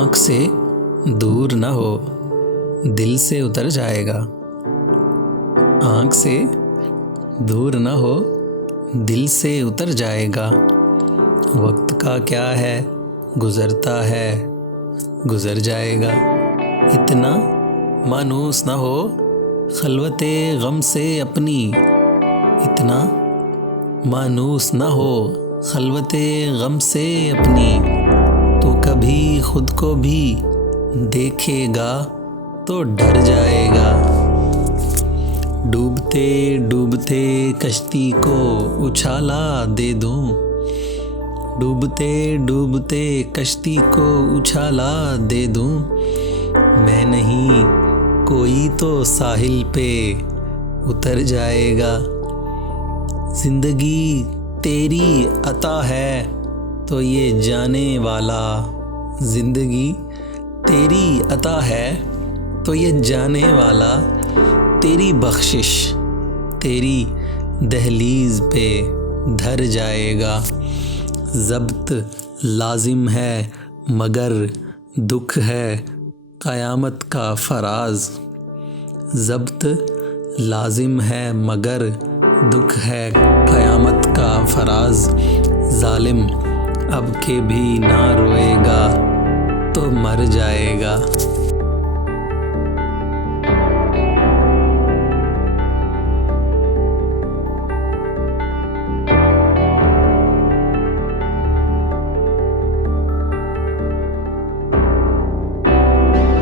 आँख से दूर न हो, दिल से उतर जाएगा। आँख से दूर न हो, दिल से उतर जाएगा। वक्त का क्या है, गुज़रता है, गुज़र जाएगा। इतना मानूस न हो, खलवते गम से अपनी। इतना मानूस न हो, खलवते गम से अपनी। तो कभी खुद को भी देखेगा तो डर जाएगा। डूबते डूबते कश्ती को उछाला दे दूं। डूबते डूबते कश्ती को उछाला दे दूं। मैं नहीं कोई तो साहिल पे उतर जाएगा। जिंदगी तेरी अता है तो ये जाने वाला। जिंदगी तेरी अता है तो ये जाने वाला। तेरी बख्शिश तेरी दहलीज पे धर जाएगा। ज़ब्त लाजिम है मगर दुख है क़यामत का फराज। ज़ब्त लाजिम है मगर दुख है क़यामत का फराज। ज़ालिम अब के भी ना रोएगा तो मर जाएगा।